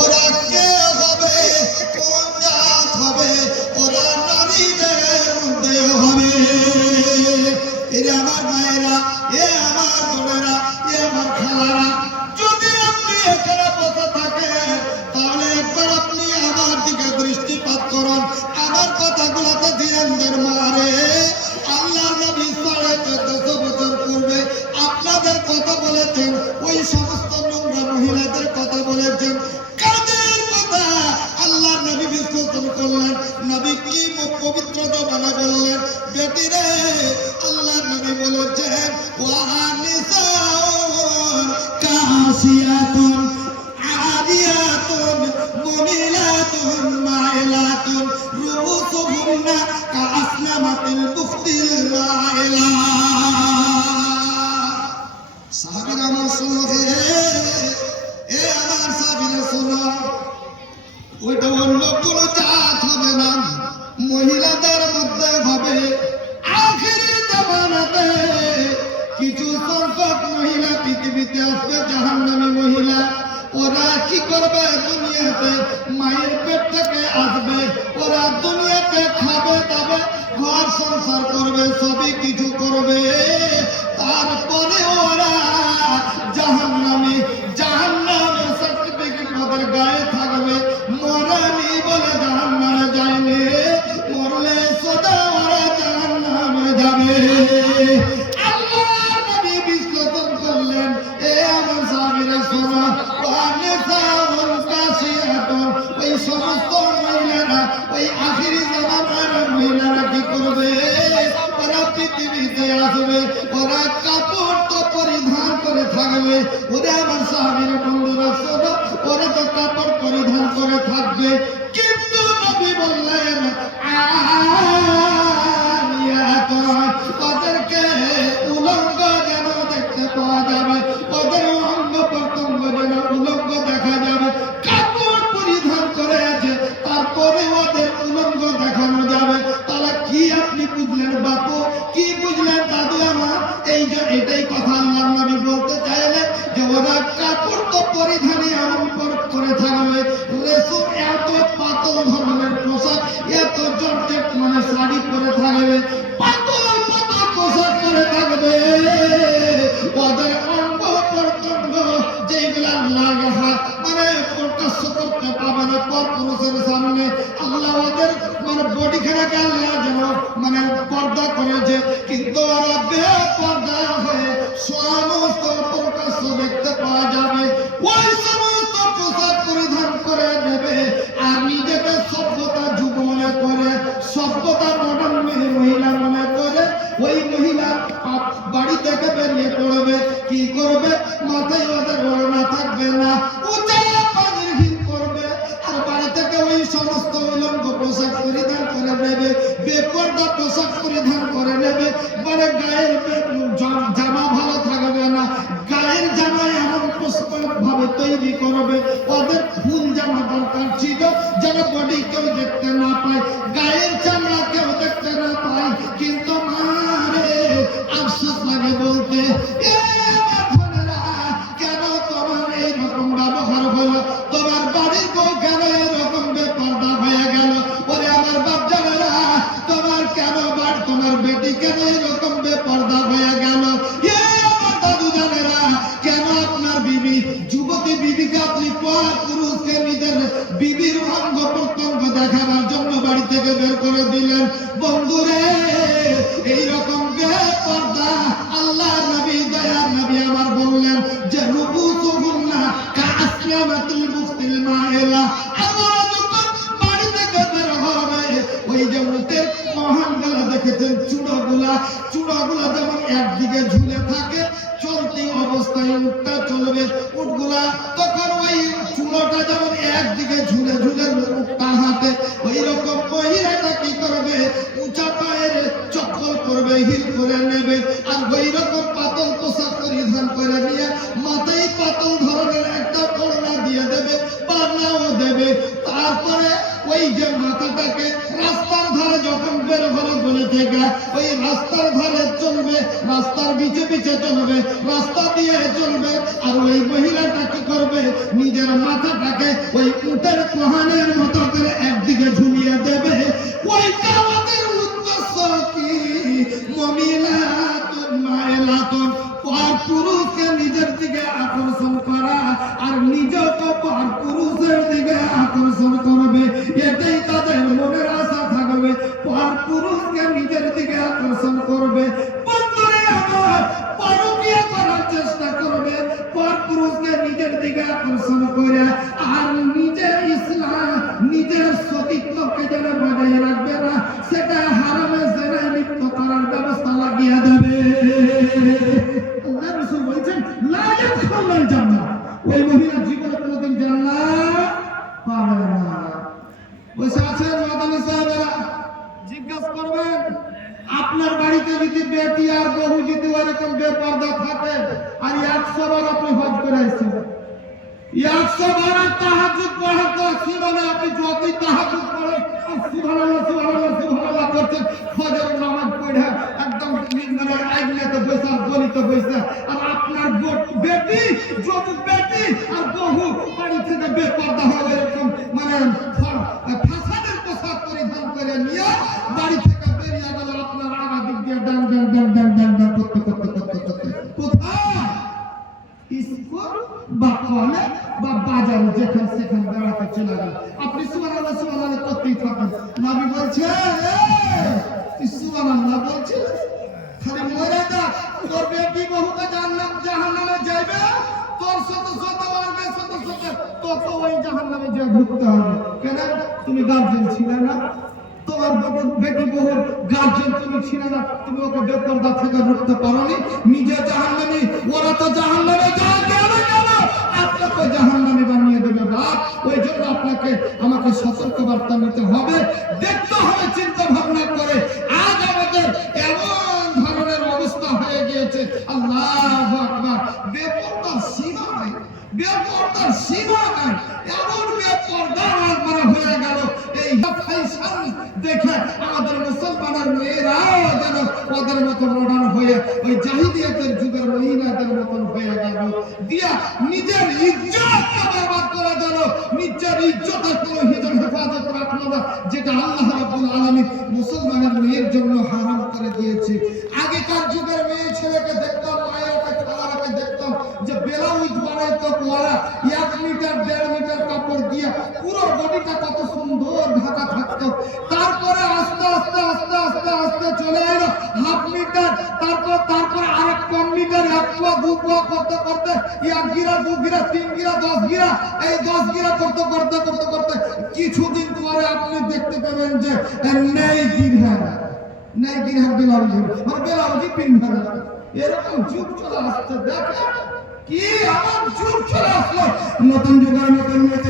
ওরা কে হবে, কোন জাত হবে, ওরা নারীদের মধ্যে হবে। এরে আমার মায়েরা, এ আমার বোনেরা, এ আমার খালারা, যদি আপনি এখানে বসে থাকেন তাহলে একবার আপনি আমার দিকে দৃষ্টিপাত করুন, আমার কথাগুলোতে ধ্যান দেন। মারে আল্লাহ নবী 1450 বছর পূর্বে আপনাদের কথা বলেছেন, ওই সমস্ত নোংরা মহিলাদের কথা বলেছেন। কাদের কথা আল্লাহ নবী বিশ্লেষণ করলেন? নবী কি পবিত্রতা বানা বললেন? বেটিরে আল্লাহ নবী বলেছেন ওয়ানিসাউন কাসিয়াতুন আদিয়াতুন মুমিলাতুন মাইলাতুন রুসুহুন্না কাসনামাতিল বুখতিল মাইলা। সাহাবীরা আমার শুনো, এ আমার সাহাবীরা শুনো, ওইটা অন্য কোনো জাত হবে না, মহিলাদের মধ্যে হবে। আখিরি জামানাতে কিছু সংখ্যক মহিলা পৃথিবীতে আসবে, জাহান্নামী মহিলা। ওরা কি করবে? দুনিয়াতে মায়ের পেট থেকে আসবে, ওরা দুনিয়াতে খাবে দাবে, ঘর সংসার করবে, সবই কিছু করবে। তারপরে ওরা জাহান্নামী, জাহান্নামের সার্টিফিকেট ওদের গায়ে থাকবে। মরেনি বলে জাহান্নামে যায়নি, মরলে সোজা ওরা জাহান্নামে যাবে। আল্লাহ নবী বিশ্লেষণ করলেন, এ আমার সাহাবীরা শোনো, ওয়ানিসাউন কাসিয়াতুন, ওই সমস্ত মহিলারা, ওই আখিরি জামানার মহিলারা কি করবে? ওরা পৃথিবীতে আসবে, ওরা কাপড় তো পরিধান করে থাকবে। ওরা আমার সাহাবীরা বন্ধুরা শোনো, ওরা তো কাপড় পরিধান করে থাকবে, কিন্তু নবী বললেন ওদেরকে উলঙ্গ যেন দেখতে পাওয়া যাবে, ওদের অঙ্গ প্রত্যঙ্গ যেন উলঙ্গ দেখা যাবে। কাপড় পরিধান করে আছে, তারপরে ওদের উলঙ্গ দেখানো যাবে। তাহলে কি আপনি বুঝলেন বাপু, কি বুঝলেন দাদু আমার? এই যে এটাই কথা আল্লাহ নবী বলতে চাইলেন যে ওরা কাপড় তো পরিধানই এমন করে থাকবে, রেশম এত পাতল ধরনের পোশাক, এত জর্জেট মানে শাড়ি পরে থাকবে, পাতল পাতল পোশাক পরে থাকবে। ওদের অঙ্গ প্রত্যঙ্গ যেগুলা লাগা মানে প্রকাশ্য করতে পাবে না পরপুরুষের সামনে। আল্লাহ ওদের মানে বডিখানাকে আল্লাহ যেন মানে পর্দা করেছে, কিন্তু ওরা বেপর্দা হয়ে সমস্ত প্রকাশ্য দেখতে পাওয়া যাবে। ওই সমস্ত পোশাক পরিধান করে নেবে আর নিজেকে সভ্যতা যুগ মনে করে, সভ্যতা মডার্ন মহিলা মনে করে ওই মহিলা বাড়ি থেকে বেরিয়ে পড়বে। কি করবে? মাথায় ওদের ওড়না থাকবে না, উঁচা পানির হিল করবে, আর বাড়ি থেকে ওই সমস্ত উলঙ্গ পোশাক পরিধান করে নেবে, বেপর্দা পোশাক পরিধান করে নেবে। মানে গায়ের জামা ভালো থাকবে না, গায়ের জামা এমন ভাবে তৈরি করবে, ওদের ফুল জামা দরকার ছিল যেন বডি কেউ দেখতে না পায়, গায়ের চামড়া কেউ দেখতে না পায়। কিন্তু মারে আফসোস লাগে বলতে, কেন তোমার এইরকম ব্যবহার হলো? তোমার বাড়ির বউ কেন এরকম বেপর্দা হয়ে গেল? ওরে আমার বাপ জানেরা, তোমার কেন তোমার বেটি কেন এরকম বেপর্দা হয়ে গেল? আমার দাদু জানেরা, কেন আপনার বিবি, যুবতী বিবিকে আপনি পর পুরুষকে নিজের বিবির অঙ্গ প্রত্যঙ্গ দেখাবার জন্য বাড়ি থেকে বের করে দিলেন? বন্ধুরে, এইরকম বেপর্দা আল্লাহ নবী, দয়ার নবী আমার বললেন যে রুবুতুহুন্না কাসনামাতিল বুখতিল মাইলা। আমরা যখন বাড়ি থেকে বের হবে, ওই যে উটের মহানগুলা দেখেছেন, চূড়াগুলা যেমন একদিকে ঝুলে থাকে, চলতি অবস্থায় উটটা চলবে, উটগুলা তখন ওই চূড়াটা যেমন একদিকে ঝুলে ঝুলে উটটা হাঁটে, ওই রকম মহিলাটা কি করবে? উঁচা পায়ের চপ্পল করবে, হিল করে নেবে, আর ওই রকম পাতল পোশাক পরিধান করে নিয়ে মাথায় পাতল ধরনের একটা ওড়না দিয়ে দেবে, পাগলাও দেবে। তারপরে ওই যে মাথাটাকে রাস্তার ধারে যখন বের হলো বলে থেকে ওই রাস্তার ধারে চলবে, রাস্তার পিছে পিছে চলবে, রাস্তা দিয়ে চলবে, আর ওই মহিলাটা কি করবে, নিজের মাথাটাকে ওই উটের কোহানের মতো করে একদিকে ঝুলিয়ে দেবে। ওইটা আমাদের উদ্দেশ্য কি? মমিলাতুন মাইলাতুন, পর পুরুষকে নিজের দিকে আকর্ষণ করা আর নিজকে পর পুরুষের দিকে আকর্ষণ করবে, এটাই তাদের মনের আশা থাকবে। পর পুরুষকে নিজের দিকে আকর্ষণ করবে, বন্ধুরে আমার পরকীয়া করার চেষ্টা করবে, পর পুরুষকে নিজের দিকে আকর্ষণ করে আর নিজের ইসলাম নিজের সতীত্বকে যেন বজায় রাখবে না, সেটা হারামে জেনায় লিপ্ত করার ব্যবস্থা লাগিয়ে দেবে। আল্লাহ রাসূল বলেছেন লা ইয়াদখুলুল জান্নাহ, ওই মহিলা জীবনে কোনোদিন জান্নাত পাবে না। বসে আছেন মাদানী সাহেবেরা, জিজ্ঞাসা করবেন আপনার বাড়িতে যদি বেটি আর বহু যদি এরকম বেপরদা থাকে আর 100 বার আপনি হজ করে আসছেন, 100 বার তাহাজ্জুদ পড়া তো জীবনে আপনি যতই তাহাজ্জুদ পড়েন সুবহানাল্লাহ সুবহানাল্লাহ সুবহানাল্লাহ করছেন, ফজর নামাজ পড়ে একদম মানে আইনতে বসে গলিতে বসে, আর আপনার বেটি যত বেটি আর বহু বাড়ি থেকে বেপরদা হয়ে এরকম মানে ফাসাদের পোশাক পরিধান করে নিয়ে বাড়ি থেকে বেরিয়ে গেল, আপনার আগা দিক দিয়ে ডান ডান ডান ডান ডান ডান করতে করতে করতে করতে কোথায় স্কুল বা কলেজ বা বাজার যেখানে সেখানে বেড়াতে চলে গেল, আপনি সুবহানাল্লাহ সুবহানাল্লাহ করতেই থাকেন। নবী বলছে সুবহানাল্লাহ বলছে খালি মরে যা, তোর বেটি বহুকে জাহান্নামে যাবে, তোর শত শত মারবে, শত শত তত ওই জাহান্নামে যা ঢুকতে হবে। কেন? তুমি গার্জেন ছিলে না, তোমার বেটি বহুর গার্জেন তুমি ছিলে না, তুমি ওকে বেপরদা থেকে রুখতে পারোনি, নিজে জাহান্নামী, ওরা তো জাহান্নামে যায়, কেন কেন আপনাকে জাহান্নামী বানিয়ে দেবে বাপ। ওই জন্য আপনাকে আমাকে সতর্ক বার্তা নিতে হবে, দেখতে হবে চিন্তা ভাবনা করে। আজ আমাদের এমন ধরনের অবস্থা হয়ে গিয়েছে, আল্লাহু আকবার, বেপরদার সীমা নাই, বেপরদার সীমা নাই, এমন বেপরদা মানে হয়ে গেল। এই ফ্যাশন দেখে আমাদের মুসলমানের মেয়েরাও যেন ওদের মতো মডার্ন হয়ে ওই জাহিলিয়াতের যুগের মহিলাদের মতন হয়ে গেল, দিয়া নিজের ইজ্জতকে বরবাদ করে দিল, নিজের ইজ্জতের কোনো হেফাজত রাখলো না, যেটা আল্লাহ রাব্বুল আলামিন মুসলমানের মেয়ের জন্য হারাম করে দিয়েছে। আগেকার যুগের মেয়ে ছেলেকে দেখতাম, মায়েরকে খালারকে দেখতাম যে ব্লাউজ বানাইতো ওরা 1 মিটার 1.5 মিটার কাপড় দিয়ে পুরো বডিটা কত সুন্দর ঢাকা থাকতো। তারপরে আস্তে আস্তে আস্তে আস্তে আস্তে চলে এলো হাফ মিটার, তারপর আরেক কম মিটার, 1 পোয়া 2 পোয়া করতে করতে 1 গিরা 2 গিরা 3 গিরা 10 গিরা, এই 10 গিরা করতে করতে করতে করতে কিছুদিন পরে আপনি দেখতে পাবেন যে নেই গিরহার ব্লাউজ, আর ব্লাউজই পিনবে না। এরকম যুগ চলে আসছে, দেখেন কি আমার যুগ চলে আসলো। নতুন যুগের নতুন মেয়ে